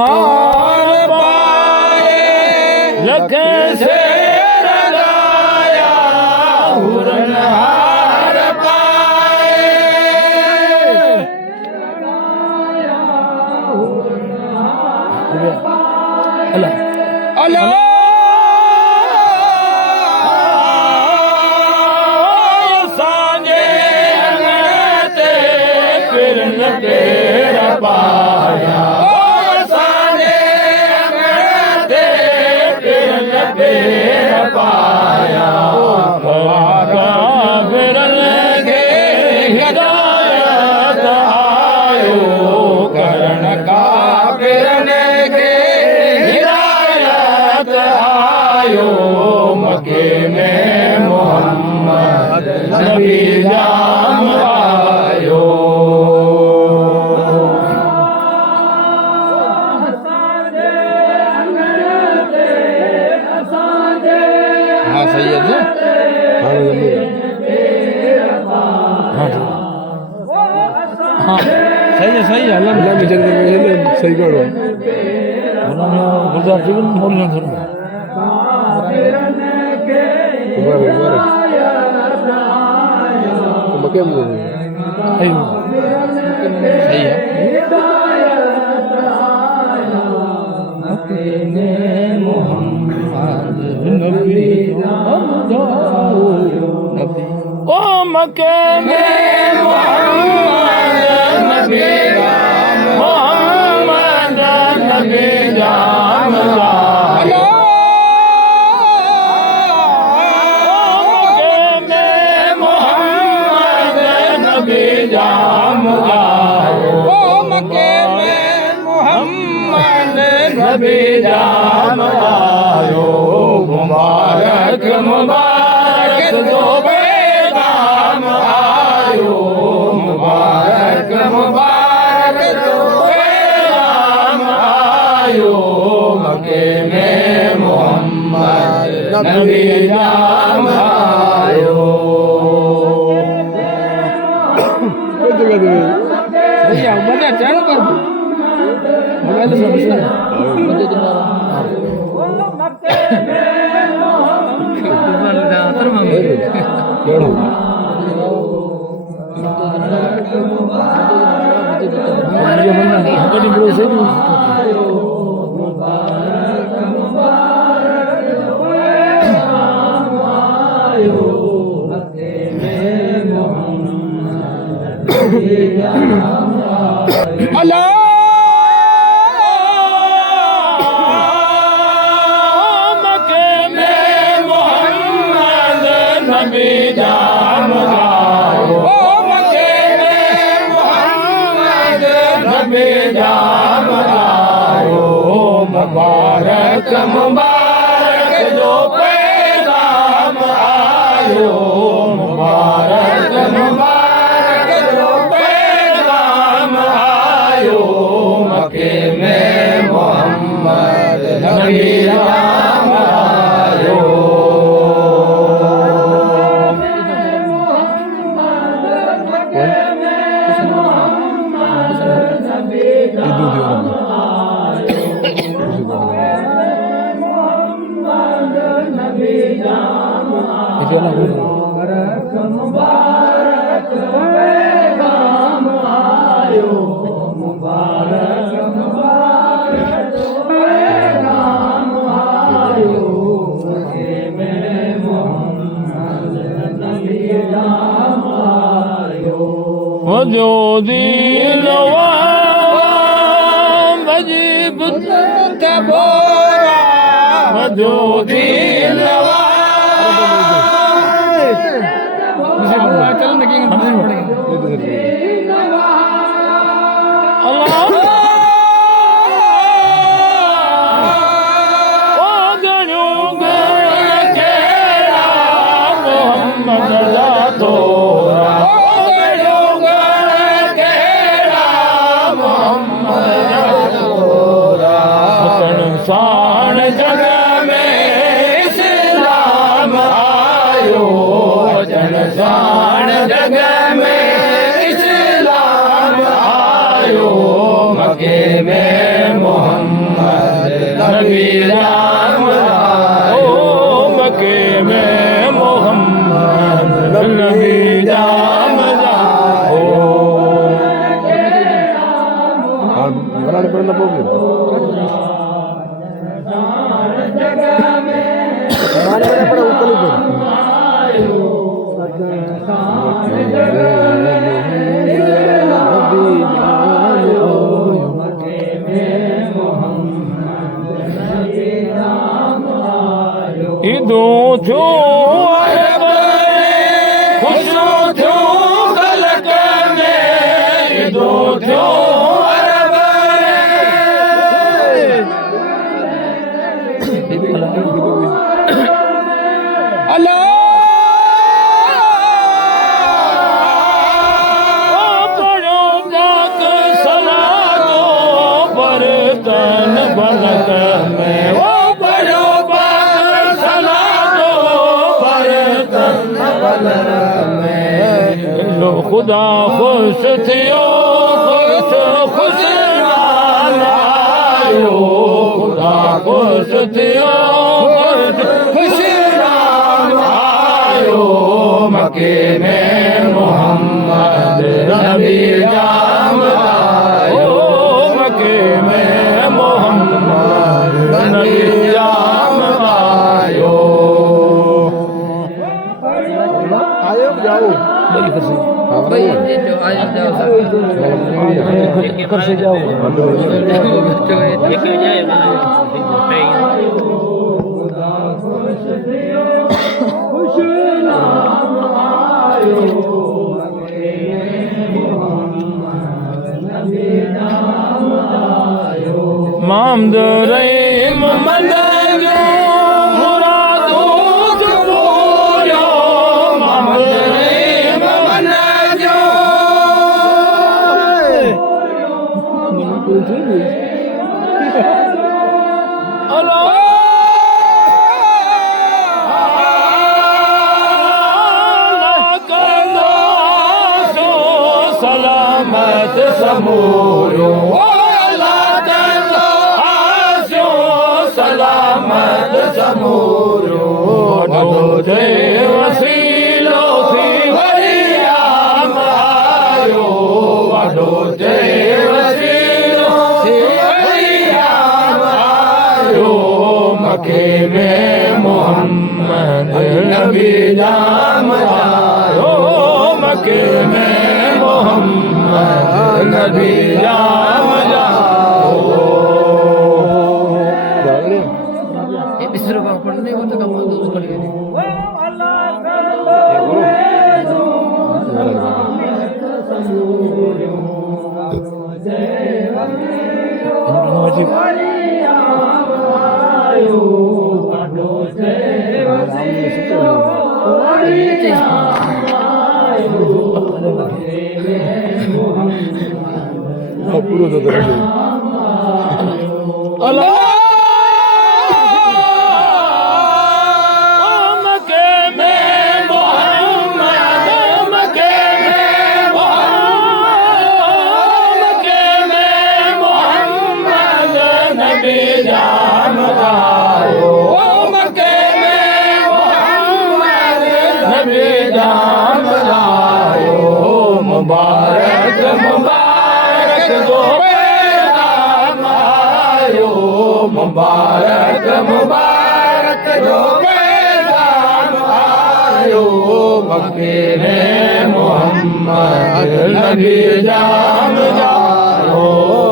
हार पाए लखे से रजाया हुरन हार पाए अल्लाह अल्लाह तेरा पाया साने अंगते तेरा पाया बिरल के हिदायत आयो करण का बिरल के हिदायत आयो मक्के में मोहम्मद नबी जाम आयो सही है अल्लाह में सही करो उन्होंने गुजार जीवन बोलने धर्म मके में सही है ओ मके में मोहम्मद नबी जाम आयो मके में मोहम्मद नबी जाम आयो मके में मोहम्मद नबी जाम आयो मुबारक मुबारक दो पैगाम आयो मुबारक मुबारक दो पैगाम आयो मक्के में मोहम्मद नबी जाम आयो बना चालू कर दो मोबाइल से अल्लाह मक्के में मोहम्मद नबी जाम आयो मक्के में मोहम्मद नबी जाम आयो मुबारक मुबारक जो पैगाम आयो मुबारक मुबारक जो पैगाम आयो मक्के में मोहम्मद नबी जाम आयो मुबारक मुबारक पैगाम आयो मुबारक मुबारक पैगाम आयो मक्के में मोहम्मद नबी जाम आयो जो दिलवा वजीब तबोरा जो दिलवा शान जग में इस्लाम आयो जन शान जग में नबी जाम आयो मके में मोहम्मद नबी जाम आयो घराने पर न पोगे घराने पर ऊपर ईदो जो खुशो जो खलक में ईदो जो अल्लाह पढ़ो पाक सलातो पर तन बलक में वो पढ़ो पाक सलातो पर तन बलक में लो खुदा खुश थियो खुश खुश आयो खुदा खुश थियो खुश आयो मके में मोहम्मद नबी जाम आयो मके में मोहम्मद नबी जाम आयो आयो जाओ भाई जो आया जाओ कर से जाओ मामद रहीम मदद मुरादो पूरो मामद रहीम मदद अल्लाह सलामत समूरो सलामत समूरो ढोजे वसीलो थी वरियाम आयो ढोजे वसीलो थी वरियाम आयो मके में मोहम्मद नबी जाम आयो मके में मोहम्मद नबी जाम आयो पढ़ने को तो कम दूर कर गए अल्लाह जाम आयो मके में मोहम्मद नबी जाम आयो मुबारक मुबारक दो पैगाम आयो मुबारक मुबारक दो पैगाम आयो मके में मोहम्मद नबी जाम आयो